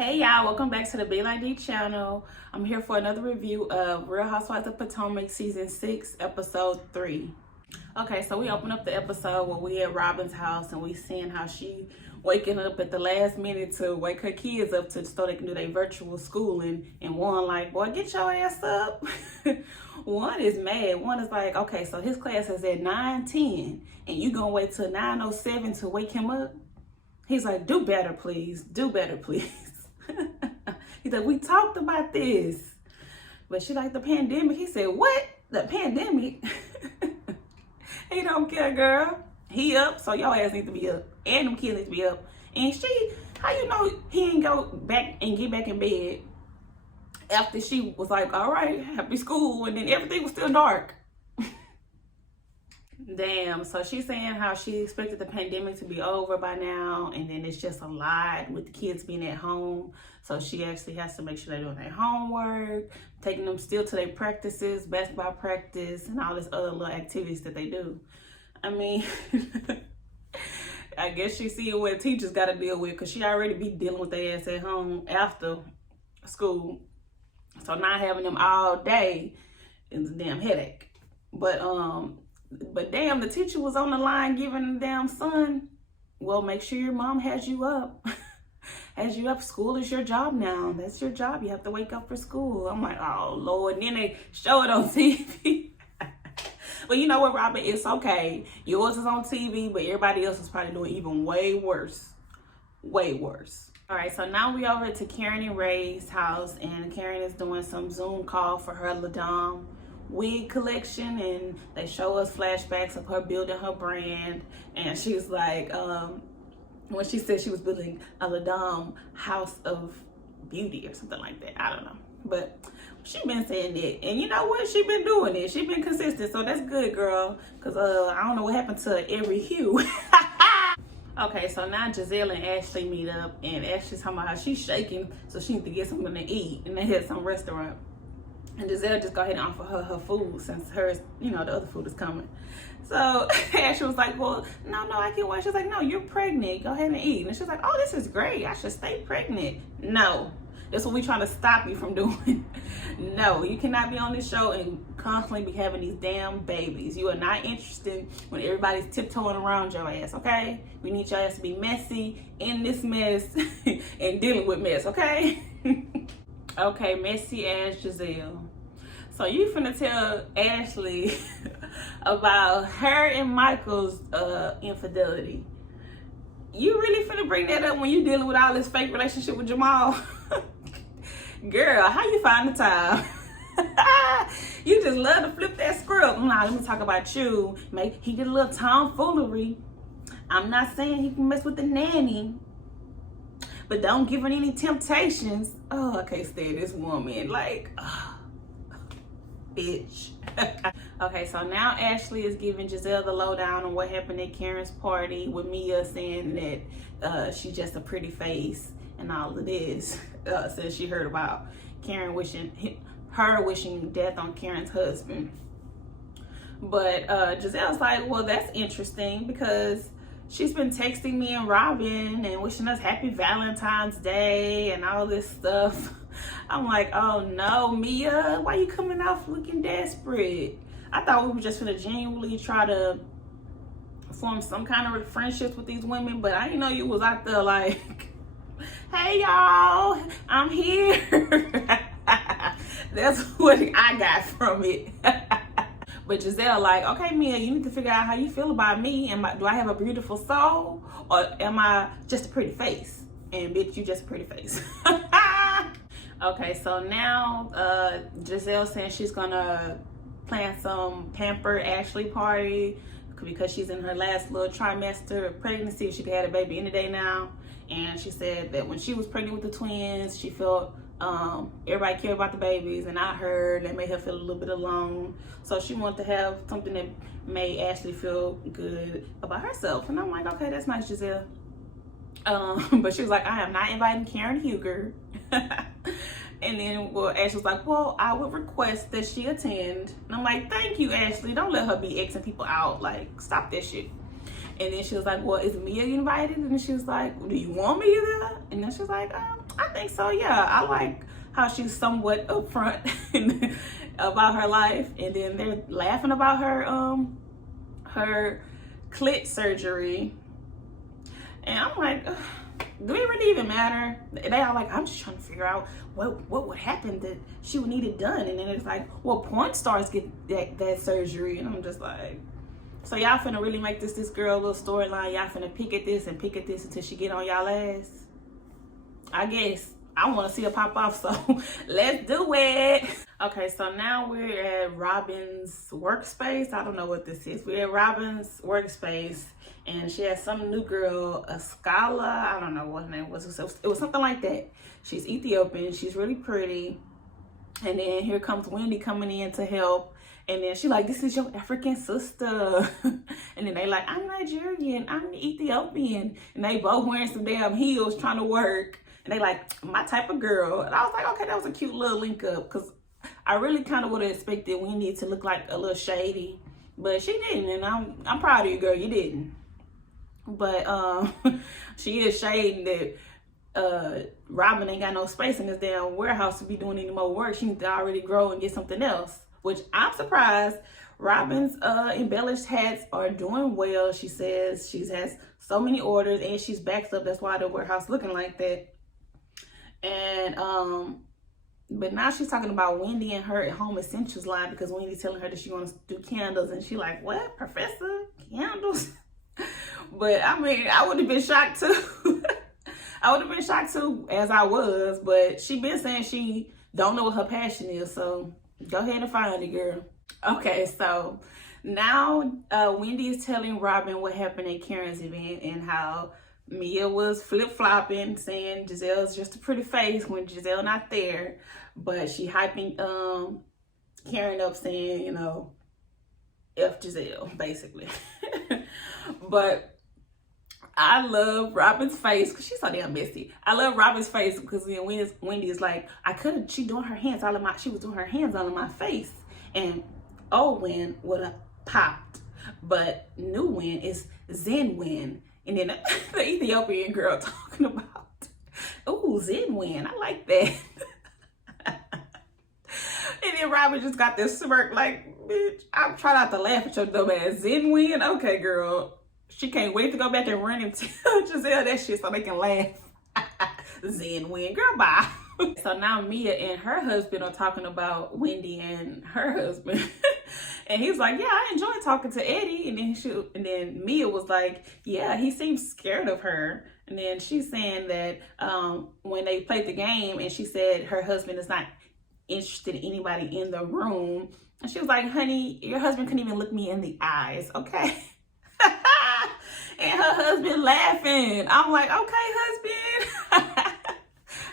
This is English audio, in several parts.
Hey y'all, welcome back to the Be Like D channel. I'm here for another review of Real Housewives of Potomac season 6 episode 3. Okay, so we open up the episode where we at Robin's house and we seeing how she waking up at the last minute to wake her kids up so they can do their virtual schooling, and one like, boy, get your ass up. One is mad. One is like, okay, so his class is at 9:10 and you gonna wait till 9:07 to wake him up? He's like, do better please, do better please. He said, we talked about this. But she like, the pandemic. He said, what? The pandemic? He don't care, girl. He up, so your ass need to be up. And them kids need to be up. And she, how you know he ain't go back and get back in bed after she was like, all right, happy school, and then everything was still dark. Damn, so she's saying how she expected the pandemic to be over by now, and then it's just a lot with the kids being at home. So she actually has to make sure they're doing their homework, taking them still to their practices, basketball practice, and all this other little activities that they do. I mean, I guess she's seeing what teachers got to deal with, because she already be dealing with their ass at home after school. So not having them all day is a damn headache. But damn, the teacher was on the line giving the damn son, well, make sure your mom has you up. Has you up. School is your job now. That's your job. You have to wake up for school. I'm like, oh, Lord. And then they show it on TV. Well, you know what, Robin? It's okay. Yours is on TV, but everybody else is probably doing even way worse. Way worse. All right, so now we over to Karen and Ray's house, and Karen is doing some Zoom call for her Ladam wig collection, and they show us flashbacks of her building her brand. And she's like, when she said she was building a Ladam house of beauty or something like that, I don't know, but she been saying that, and you know what, she been doing it, she been consistent, so that's good, girl, because I don't know what happened to every hue. Okay, so now Giselle and Ashley meet up, and Ashley's talking about how she's shaking, so she needs to get something to eat, and they had some restaurant. And Giselle just go ahead and offer her food, since hers, you know, the other food is coming. So Ashley was like, well, no, I can't wait. She's like, no, you're pregnant. Go ahead and eat. And she's like, oh, this is great. I should stay pregnant. No, that's what we're trying to stop you from doing. No, you cannot be on this show and constantly be having these damn babies. You are not interested when everybody's tiptoeing around your ass, okay? We need your ass to be messy, in this mess, and dealing with mess, okay? Okay, messy ass Giselle. So you finna tell Ashley about her and Michael's infidelity. You really finna bring that up when you dealing with all this fake relationship with Jamal? Girl, how you find the time? You just love to flip that script. Nah, let me talk about you. He did a little tomfoolery. I'm not saying he can mess with the nanny, but don't give her any temptations. Oh, I can't stand this woman. Like, bitch. Okay, so now Ashley is giving Giselle the lowdown on what happened at Karen's party, with Mia saying that she's just a pretty face and all of this. Since she heard about Karen wishing death on Karen's husband. But Giselle's like, well, that's interesting, because she's been texting me and Robin and wishing us happy Valentine's Day and all this stuff. I'm like, oh no, Mia, why you coming off looking desperate? I thought we were just gonna genuinely try to form some kind of friendships with these women, but I didn't know you was out there like, hey y'all, I'm here. That's what I got from it. But Giselle like, okay, Mia, you need to figure out how you feel about me. Do I have a beautiful soul, or am I just a pretty face? And bitch, you just a pretty face. Okay, so now Giselle saying she's gonna plan some pamper Ashley party, because she's in her last little trimester of pregnancy. She could have a baby any day now. And she said that when she was pregnant with the twins, she felt everybody cared about the babies, and I heard that made her feel a little bit alone. So she wanted to have something that made Ashley feel good about herself. And I'm like, okay, that's nice, Giselle. But she was like, I am not inviting Karen Huger. And then, well, Ashley was like, well, I would request that she attend. And I'm like, thank you, Ashley. Don't let her be Xing people out. Like, stop that shit. And then she was like, well, is Mia invited? And she was like, do you want me there? And then she was like, I think so, yeah. I like how she's somewhat upfront about her life, and then they're laughing about her clit surgery. And I'm like, ugh, do it really even matter? They all like, I'm just trying to figure out what would happen that she would need it done. And then it's like, well, porn stars get that surgery. And I'm just like, so y'all finna really make this girl a little storyline. Y'all finna pick at this until she get on y'all ass. I guess. I want to see her pop off, so let's do it. Okay, so now we're at Robin's workspace. I don't know what this is. We're at Robin's workspace, and she has some new girl, a Scala. I don't know what her name was. It was something like that. She's Ethiopian. She's really pretty. And then here comes Wendy coming in to help. And then she like, this is your African sister. And then they like, I'm Nigerian, I'm Ethiopian. And they both wearing some damn heels trying to work. And they like, my type of girl. And I was like, okay, that was a cute little link up. Because I really kind of would have expected Wendy to look like a little shady. But she didn't. And I'm proud of you, girl. You didn't. But she is shading that Robin ain't got no space in this damn warehouse to be doing any more work. She needs to already grow and get something else. Which I'm surprised. Robin's embellished hats are doing well. She says she has so many orders and she's backed up. That's why the warehouse looking like that. And but now she's talking about Wendy and her home essentials line, because Wendy's telling her that she wants to do candles, and she like, what, Professor? Candles? But I mean, I would have been shocked too. I would have been shocked too, as I was. But she been saying she don't know what her passion is, so go ahead and find it, girl. Okay, so now Wendy is telling Robin what happened at Karen's event and how Mia was flip-flopping, saying Giselle's just a pretty face when Giselle not there. But she hyping Karen up, saying, you know, F Giselle, basically. But I love Robin's face because she's so damn messy. I love Robin's face because then Wendy is like, she doing her hands all in my, she was doing her hands all in my face. And old Win would have popped. But new Win is Zen Win. And then the Ethiopian girl talking about, ooh, Zen Win. I like that. And then Robin just got this smirk like, bitch, I'm trying not to laugh at your dumb ass. Zen Win? Okay, girl. She can't wait to go back and run and tell Giselle that shit so they can laugh. Zen Win. Girl, bye. So now Mia and her husband are talking about Wendy and her husband. And he's like, yeah, I enjoy talking to Eddie. And then Mia was like, yeah, he seems scared of her. And then she's saying that when they played the game and she said her husband is not interested in anybody in the room. And she was like, honey, your husband couldn't even look me in the eyes, okay? And her husband laughing. I'm like, okay, husband.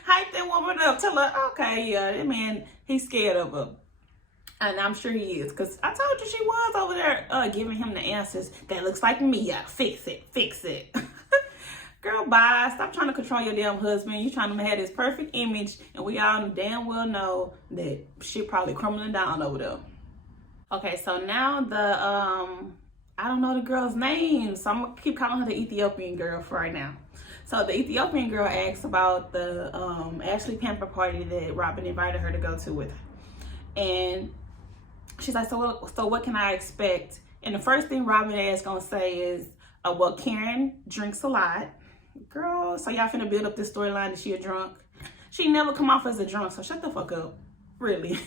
Hype that woman up. Tell her, okay, yeah, that man, he's scared of her. And I'm sure he is. Because I told you she was over there giving him the answers. That looks like me. Yeah, fix it. Fix it. Girl, bye. Stop trying to control your damn husband. You trying to have this perfect image. And we all damn well know that shit probably crumbling down over there. Okay, so now I don't know the girl's name, so I'm gonna keep calling her the Ethiopian girl for right now. So the Ethiopian girl asks about the Ashley Pamper party that Robin invited her to go to with her. And she's like, so what can I expect? And the first thing Robin is gonna say is, well, Karen drinks a lot. Girl, so y'all finna build up this storyline that she a drunk. She never come off as a drunk, so shut the fuck up, really.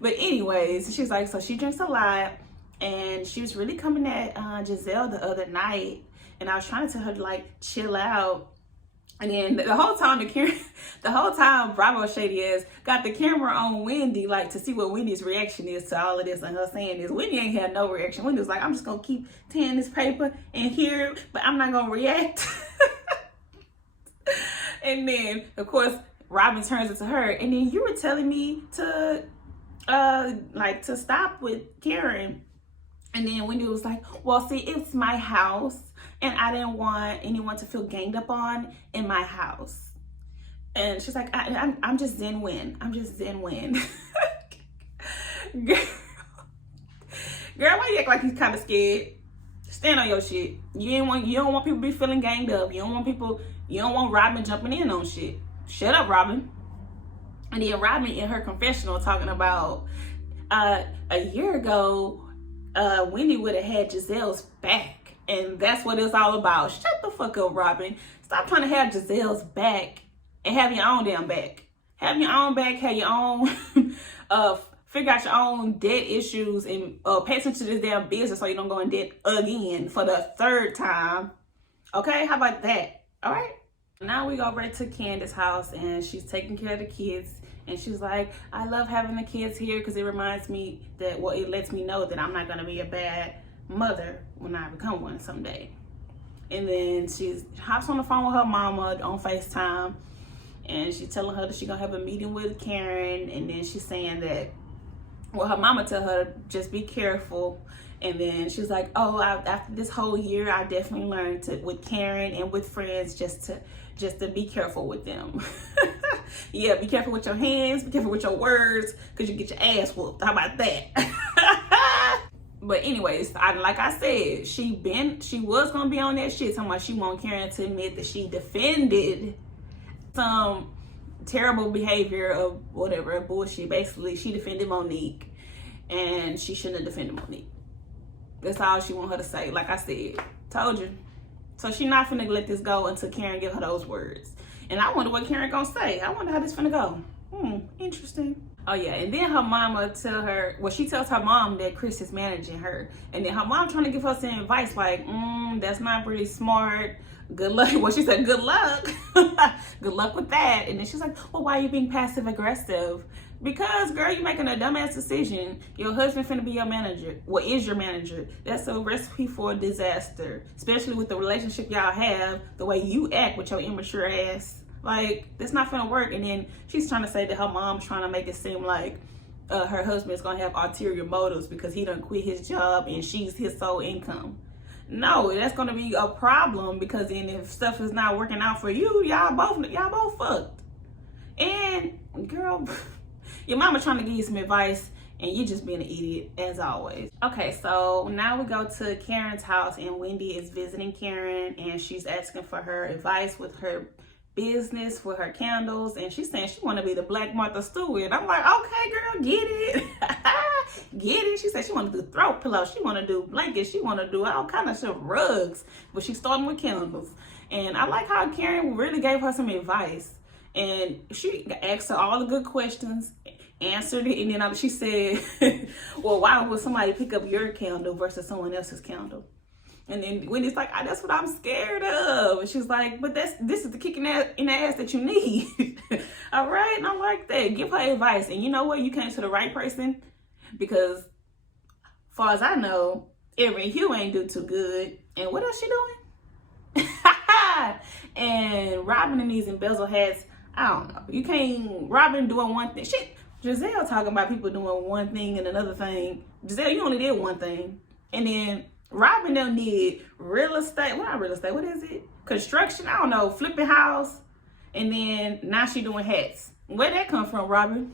But anyways, she's like, so she drinks a lot. And she was really coming at Giselle the other night. And I was trying to tell her to like chill out. And then the whole time Bravo Shady ass got the camera on Wendy, like to see what Wendy's reaction is to all of this. And her saying this, Wendy ain't had no reaction. Wendy was like, I'm just gonna keep tearing this paper and hear it, but I'm not gonna react. And then of course Robin turns it to her, and then you were telling me to to stop with Karen. And then Wendy was like, well, see, it's my house and I didn't want anyone to feel ganged up on in my house. And she's like, I'm just Zen Win. I'm just Zen Win. Girl, why you act like he's kind of scared? Stand on your shit. You don't want people to be feeling ganged up. You don't want Robin jumping in on shit. shut up, Robin. And then Robin in her confessional talking about a year ago, Wendy would have had Giselle's back. And that's what it's all about. Shut the fuck up, Robin. Stop trying to have Giselle's back and have your own damn back. Have your own back, have your own, figure out your own debt issues and pay attention to this damn business so you don't go in debt again for the third time. Okay, how about that? All right. Now we go right to Candace's house and she's taking care of the kids. And she's like, I love having the kids here because it reminds me that, well, it lets me know that I'm not going to be a bad mother when I become one someday. And then she hops on the phone with her mama on FaceTime. And she's telling her that she's going to have a meeting with Karen. And then she's saying that, well, her mama tell her, just be careful. And then she's like, oh, after this whole year, I definitely learned to, with Karen and with friends, just to be careful with them. Yeah, be careful with your hands, be careful with your words, because you get your ass whooped. How about that? But anyways, like I said, she was going to be on that shit, talking about she want Karen to admit that she defended some terrible behavior of whatever, bullshit. Basically, she defended Monique, and she shouldn't have defended Monique. That's all she want her to say. Like I said, told you. So she not finna let this go until Karen give her those words. And I wonder what Karen gonna say. I wonder how this finna go. Interesting. Oh yeah, and then her mama she tells her mom that Chris is managing her. And then her mom trying to give her some advice like, that's not really smart. Good luck. Well, she said, good luck. Good luck with that. And then she's like, well, why are you being passive aggressive? Because, girl, you're making a dumbass decision. Your husband finna be your manager. Well, is your manager. That's a recipe for a disaster. Especially with the relationship y'all have, the way you act with your immature ass. Like, that's not finna work. And then she's trying to say that her mom's trying to make it seem like her husband's gonna have ulterior motives because he done quit his job and she's his sole income. No, that's gonna be a problem because then if stuff is not working out for you, y'all both fucked. And, girl... Your mama trying to give you some advice and you just being an idiot as always. Okay, so now we go to Karen's house and Wendy is visiting Karen and she's asking for her advice with her business, with her candles, and she's saying she want to be the Black Martha Stewart. I'm like, okay, girl, get it. Get it. She said she want to do throat pillows, she want to do blankets, she want to do all kind of shit, rugs, but she's starting with candles. And I like how Karen really gave her some advice. And she asked her all the good questions, answered it, and then she said, well, why would somebody pick up your candle versus someone else's candle? And then Wendy's like, that's what I'm scared of. And she's like, but this is the kick in the ass that you need. All right, and I like that. Give her advice. And you know what? You came to the right person because, far as I know, Erin Hugh ain't do too good. And what else she doing? And Robin in these embezzle hats, I don't know. You can't, Robin doing one thing. Giselle talking about people doing one thing and another thing. Giselle, you only did one thing. And then Robin done did real estate. Well, not real estate. What is it? Construction. I don't know. Flipping house. And then now she doing hats. Where'd that come from, Robin?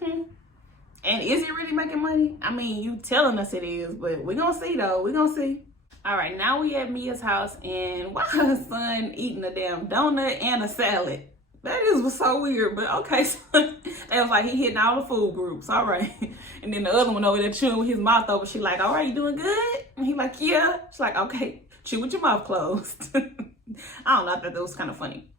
And is it really making money? I mean, you telling us it is, but we're going to see, though. We're going to see. All right, now we at Mia's house. And why her son eating a damn donut and a salad? That was so weird, but okay. So they was like, he hitting all the food groups. All right. And then the other one over there chewing with his mouth open. She like, all right, you doing good? And he like, yeah. She's like, okay, chew with your mouth closed. I don't know. I thought that was kind of funny.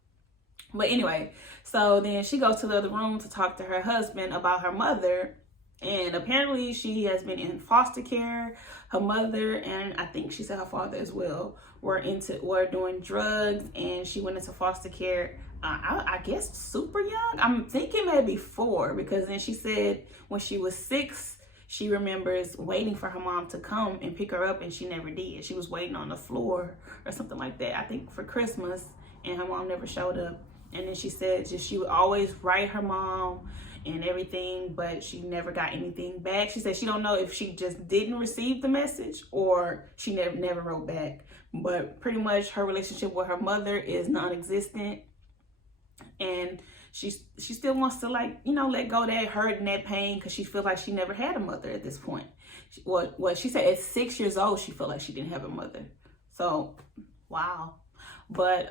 But anyway, so then she goes to the other room to talk to her husband about her mother. And apparently she has been in foster care. Her mother and I think she said her father as well were doing drugs, and she went into foster care. I guess super young. I'm thinking maybe 4, because then she said when she was 6, she remembers waiting for her mom to come and pick her up, and she never did. She was waiting on the floor or something like that, I think for Christmas, and her mom never showed up. And then she said just she would always write her mom and everything, but she never got anything back. She said she don't know if she just didn't receive the message or she never wrote back. But pretty much her relationship with her mother is non-existent. And she still wants to, like, you know, let go of that hurt and that pain because she feels like she never had a mother at this point. What she said at 6 years old, she felt like she didn't have a mother. So, wow. But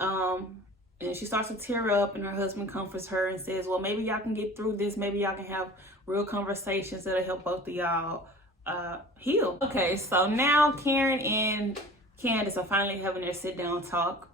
And she starts to tear up, and her husband comforts her and says, well, maybe y'all can get through this. Maybe y'all can have real conversations that'll help both of y'all heal. Okay, so now Karen and Candace are finally having their sit down talk.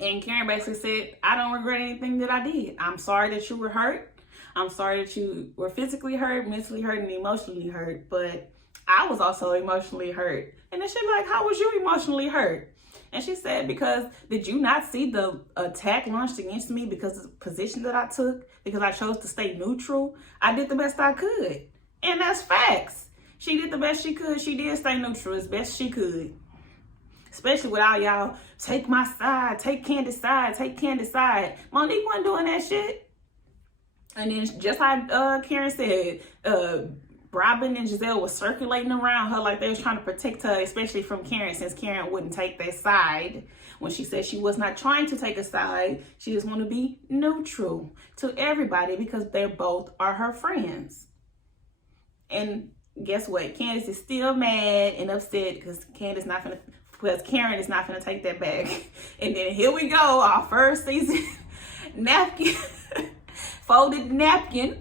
And Karen basically said, I don't regret anything that I did. I'm sorry that you were hurt. I'm sorry that you were physically hurt, mentally hurt, and emotionally hurt. But I was also emotionally hurt. And then she'd be like, how was you emotionally hurt? And she said, because did you not see the attack launched against me because of the position that I took? Because I chose to stay neutral? I did the best I could. And that's facts. She did the best she could. She did stay neutral as best she could. Especially with all y'all, take my side, take Candace's side, take Candace's side. Monique wasn't doing that shit. And then just like Karen said, Robin and Giselle was circulating around her like they was trying to protect her, especially from Karen, since Karen wouldn't take their side. When she said she was not trying to take a side, she just wanted to be neutral to everybody because they both are her friends. And guess what? Candace is still mad and upset because Karen is not going to take that back. And then here we go, our first season napkin, folded napkin.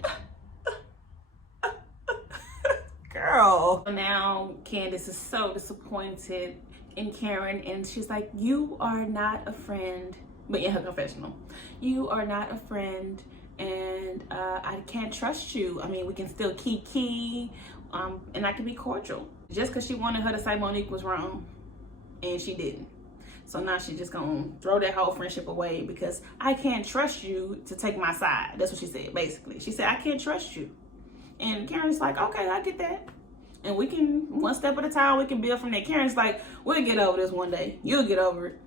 Girl. Now Candace is so disappointed in Karen, and she's like, you are not a friend. But in her confessional, you are not a friend, and I can't trust you. I mean, we can still kiki, and I can be cordial. Just because she wanted her to say Monique was wrong, and she didn't. So now she's just gonna throw that whole friendship away because I can't trust you to take my side. That's what she said, basically. She said, I can't trust you. And Karen's like, okay, I get that. And we can, one step at a time, we can build from there. Karen's like, we'll get over this one day. You'll get over it.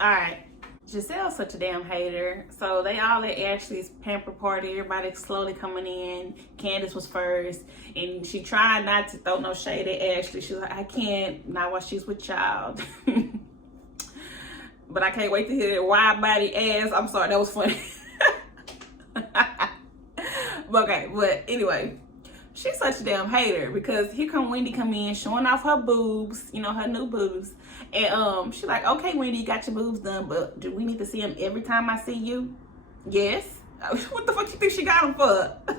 All right. Giselle's such a damn hater. So they all at Ashley's pamper party. Everybody's slowly coming in. Candace was first. And she tried not to throw no shade at Ashley. She was like, I can't, not while she's with child. But I can't wait to hear that wide body ass. I'm sorry, that was funny. Okay, but anyway, she's such a damn hater because here come Wendy come in showing off her boobs, you know, her new boobs. And she's like, okay, Wendy, you got your boobs done, but do we need to see them every time I see you? Yes. What the fuck you think she got them for?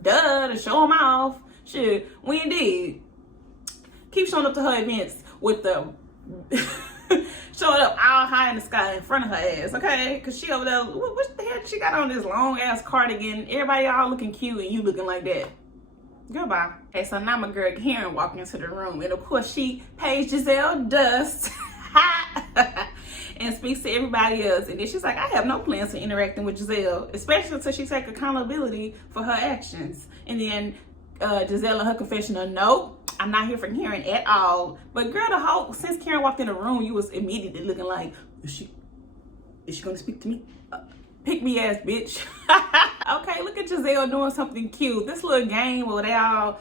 Duh, to show them off. Shit, Wendy, keep showing up to her events with the showing up all high in the sky in front of her ass, okay? Because she over there, what the hell she got on this long ass cardigan? Everybody all looking cute and you looking like that. Goodbye. Okay, so now my girl Karen walking into the room, and of course she pays Giselle dust and speaks to everybody else. And then she's like, I have no plans for interacting with Giselle, especially until she take accountability for her actions. And then Giselle in her confessional, nope, I'm not here for Karen at all. But girl, since Karen walked in the room, you was immediately looking like, is she gonna speak to me? Pick me ass bitch. Okay, look at Giselle doing something cute. This little game where they all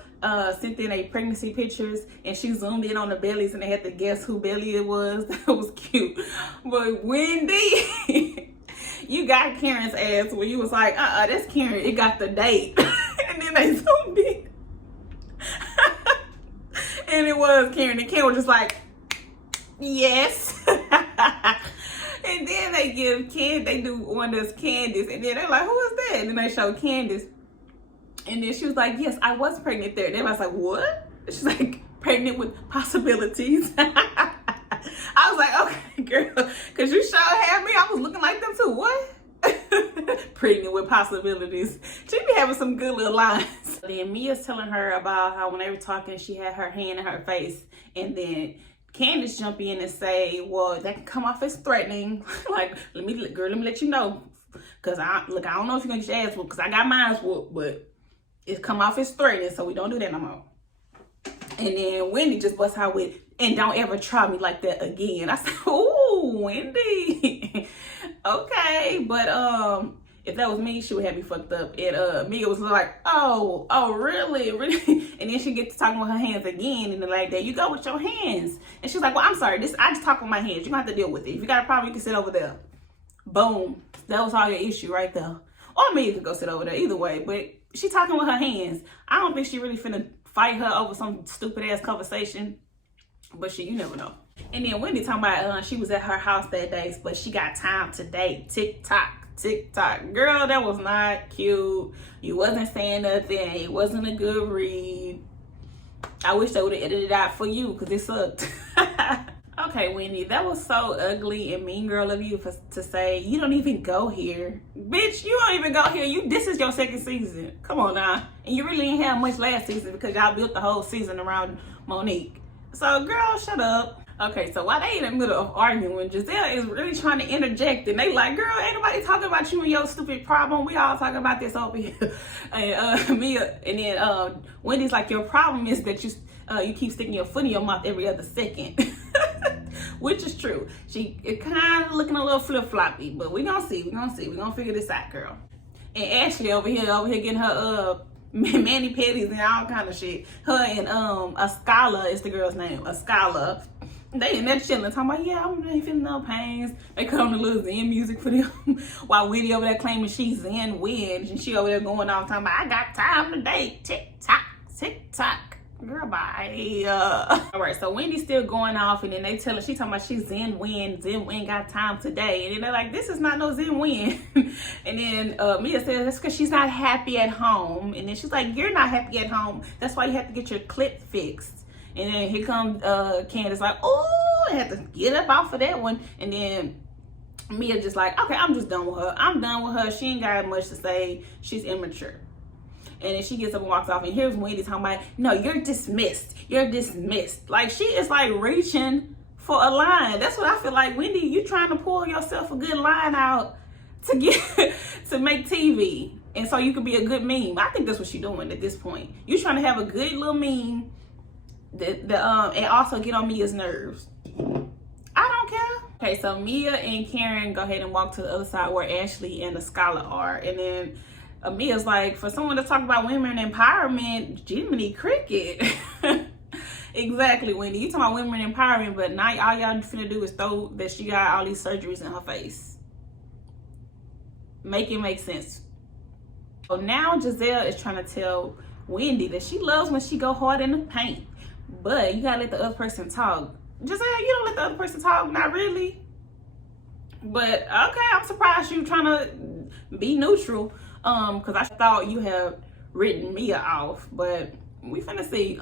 sent in their pregnancy pictures and she zoomed in on the bellies and they had to guess who belly it was. That was cute. But Wendy, you got Karen's ass where you was like, that's Karen. It got the date. And then they zoomed in. And it was Karen. And Karen was just like, yes. And then they do one that's Candace. And then they're like, who is that? And then they show Candace. And then she was like, yes, I was pregnant there. And everybody's like, what? She's like, pregnant with possibilities. I was like, okay, girl. Because you sure had me. I was looking like them too. What? Pregnant with possibilities. She be having some good little lines. Then Mia's telling her about how when they were talking, she had her hand in her face. And then Candace jump in and say, well, that can come off as threatening. Like, let me let you know. Because I don't know if you're going to get your ass whooped, because I got mine whooped, but it come off as threatening, so we don't do that no more. And then Wendy just busts out with, and don't ever try me like that again. I said, ooh, Wendy. Okay, but if that was me, she would have me fucked up. And Mia was like, oh, really? And then she gets to talking with her hands again, and they're like, there you go with your hands. And she's like, well, I'm sorry, I just talk with my hands. You're gonna have to deal with it. If you got a problem, you can sit over there. Boom. That was all your issue right there. Or Mia could go sit over there, either way. But she talking with her hands. I don't think she really finna fight her over some stupid ass conversation. But you never know. And then Wendy talking about she was at her house that day, but she got time today. TikTok. TikTok. Girl, that was not cute. You wasn't saying nothing. It wasn't a good read. I wish they would have edited it out for you because it sucked. Okay, Wendy, that was so ugly and mean girl of you to say you don't even go here. Bitch, you don't even go here. This is your second season. Come on now. And you really didn't have much last season because y'all built the whole season around Monique. So, girl, shut up. Okay, so while they in the middle of arguing, Giselle is really trying to interject, and they like, girl, ain't nobody talking about you and your stupid problem. We all talking about this over here. And Mia, and then Wendy's like, your problem is that you keep sticking your foot in your mouth every other second. Which is true. It kind of looking a little flip-floppy, but we gonna see. We gonna figure this out, girl. And Ashley over here getting her mani petties and all kind of shit. Her and Ascala is the girl's name. Ascala. They in there chilling, talking about, yeah, I'm really feeling no pains. They cut on the little Zen music for them while Wendy over there claiming she's Zen Wind, and she over there going off talking about, I got time today. Tick-tock, tick-tock. Girl, bye. All right, so Wendy's still going off, and then they tell her, she talking about she's Zen Wind got time today. And then they're like, this is not no Zen Wind. And then Mia says, that's because she's not happy at home. And then she's like, you're not happy at home. That's why you have to get your clit fixed. And then here comes Candace like, oh, I had to get up off of that one. And then Mia just like, okay, I'm just done with her. I'm done with her. She ain't got much to say. She's immature. And then she gets up and walks off. And here's Wendy talking about, no, you're dismissed. You're dismissed. Like, she is like reaching for a line. That's what I feel like. Wendy, you trying to pull yourself a good line out to get to make TV. And so you could be a good meme. I think that's what she's doing at this point. You trying to have a good little meme and also get on Mia's nerves. I don't care. Okay, so Mia and Karen go ahead and walk to the other side where Ashley and the scholar are. And then Mia's like, for someone to talk about women empowerment, Jiminy Cricket. Exactly, Wendy. You talking about women empowerment, but now all y'all finna do is throw that she got all these surgeries in her face. Make it make sense. So now Giselle is trying to tell Wendy that she loves when she go hard in the paint. But you gotta let the other person talk. Giselle, you don't let the other person talk, not really. But okay, I'm surprised you trying to be neutral. Because I thought you have written Mia off, but we finna see.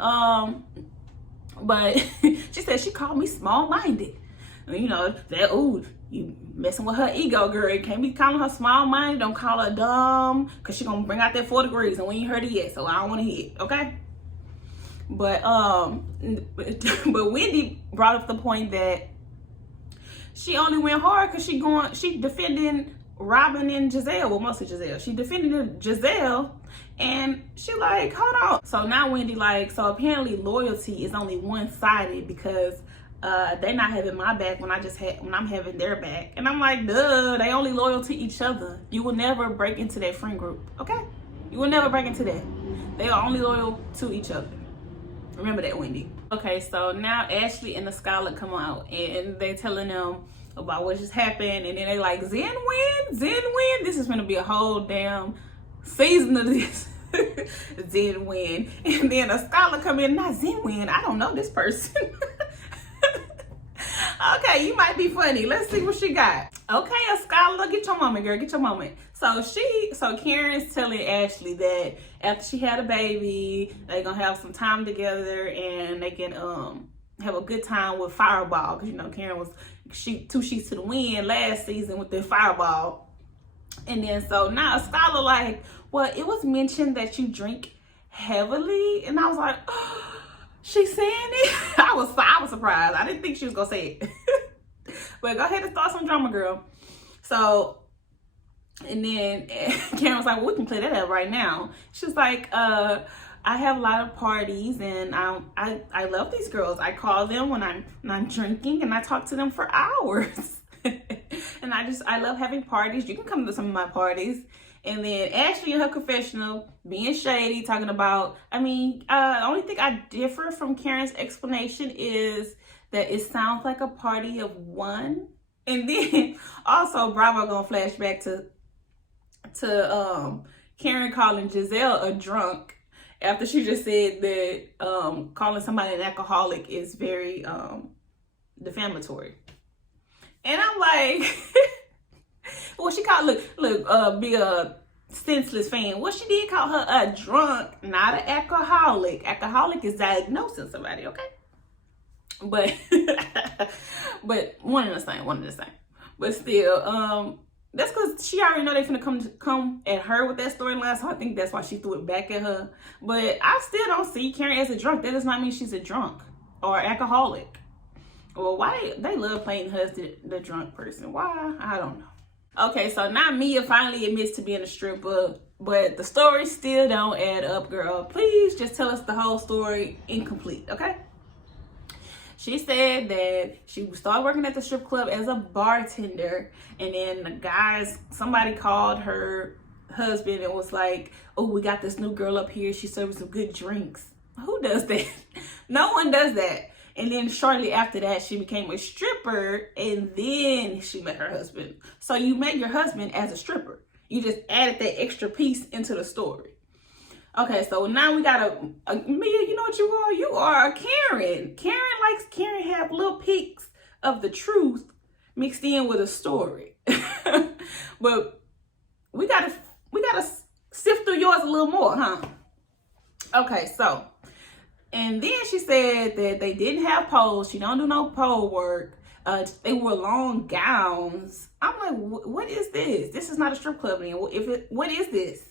But she said she called me small-minded. You know, that, ooh, you messing with her ego, girl. You can't be calling her small-minded. Don't call her dumb, because she gonna bring out that 4 degrees, and we ain't heard it yet, so I don't want to hear it, okay? But Wendy brought up the point that she only went hard because she defending Robin and Giselle, well, mostly Giselle. She defended Giselle, and she like, hold on. So now Wendy like, so apparently loyalty is only one-sided because they're not having my back when I'm having their back. And I'm like, duh, they only loyal to each other. You will never break into that friend group, okay? You will never break into that. They are only loyal to each other. Remember that, Wendy. Okay, so now Ashley and the scholar come out, and they telling them about what just happened, and then they like, Zen win. This is gonna be a whole damn season of this. Zen win. And then a scholar come in, not Zen win. I don't know this person. Okay, you might be funny. Let's see what she got. Okay, a scholar, get your moment, girl. Get your moment. So Karen's telling Ashley that after she had a baby, they're gonna have some time together and they can have a good time with Fireball. Because you know Karen was 2 sheets to the wind last season with the Fireball. And then so now a scholar like, well, it was mentioned that you drink heavily, and I was like, oh, she's saying it. I was surprised. I didn't think she was gonna say it. But go ahead and start some drama, girl. So, and then Karen was like, well, we can play that up right now. She was like, I have a lot of parties, and I love these girls. I call them when I'm drinking, and I talk to them for hours. And I love having parties. You can come to some of my parties. And then Ashley in her confessional being shady, talking about, the only thing I differ from Karen's explanation is that it sounds like a party of one. And then also Bravo gonna flash back to Karen calling Giselle a drunk after she just said that calling somebody an alcoholic is very defamatory. And I'm like, well, she called, be a senseless fan. Well, she did call her a drunk, not an alcoholic. Alcoholic is diagnosing somebody, okay? But, but one and the same. But still, that's because she already know they finna come at her with that storyline, so I think that's why she threw it back at her. But I still don't see Karen as a drunk. That does not mean she's a drunk or alcoholic. Well, why they love playing her as the drunk person? Why? I don't know. Okay, so now Mia finally admits to being a stripper, but the story still don't add up, girl. Please just tell us the whole story incomplete, okay? She said that she started working at the strip club as a bartender, and then somebody called her husband and was like, oh, we got this new girl up here. She's serving some good drinks. Who does that? No one does that. And then shortly after that, she became a stripper, and then she met her husband. So you met your husband as a stripper. You just added that extra piece into the story. Okay, so now we got Mia, you know what you are? You are a Karen. Karen have little pics of the truth mixed in with a story. But we gotta sift through yours a little more, huh? Okay, so, and then she said that they didn't have poles. She don't do no pole work. They wore long gowns. I'm like, what is this? This is not a strip club anymore. What is this?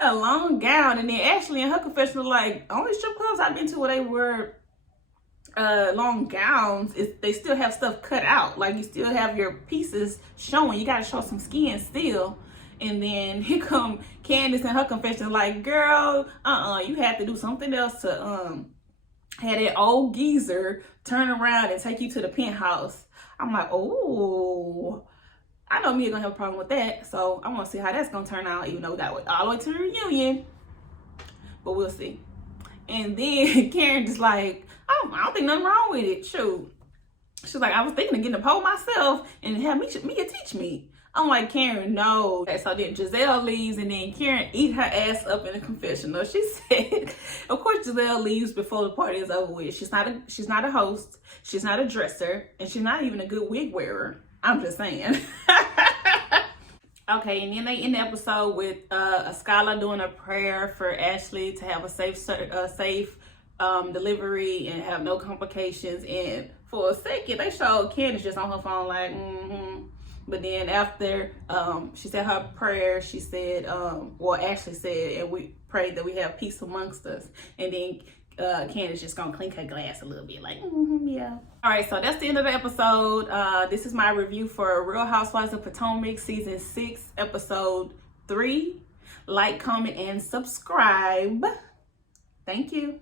A long gown. And then actually in her confession, like, only strip clubs I've been to where they wear long gowns is they still have stuff cut out. Like, you still have your pieces showing. You gotta show some skin still. And then here come Candace in her confession, like, girl, you had to do something else to have that old geezer turn around and take you to the penthouse. I'm like, oh, I know Mia gonna have a problem with that, so I want to see how that's gonna turn out, even though we got all the way to the reunion, but we'll see. And then Karen just like, I don't think nothing wrong with it. Shoot, she's like, I was thinking of getting a pole myself and have Mia teach me. I'm like, Karen, no. Okay, so then Giselle leaves, and then Karen eat her ass up in the confessional. She said, of course Giselle leaves before the party is over with. She's not a host, she's not a dresser, and she's not even a good wig wearer. I'm just saying. Okay, and then they end the episode with Skylar doing a prayer for Ashley to have a safe delivery and have no complications. And for a second, they showed Candace just on her phone like, But then after she said her prayer, she said, Ashley said, and we prayed that we have peace amongst us. And then Candace just gonna clink her glass a little bit, like, yeah. All right, so that's the end of the episode. This is my review for Real Housewives of Potomac season 6, episode 3. Like, comment, and subscribe. Thank you.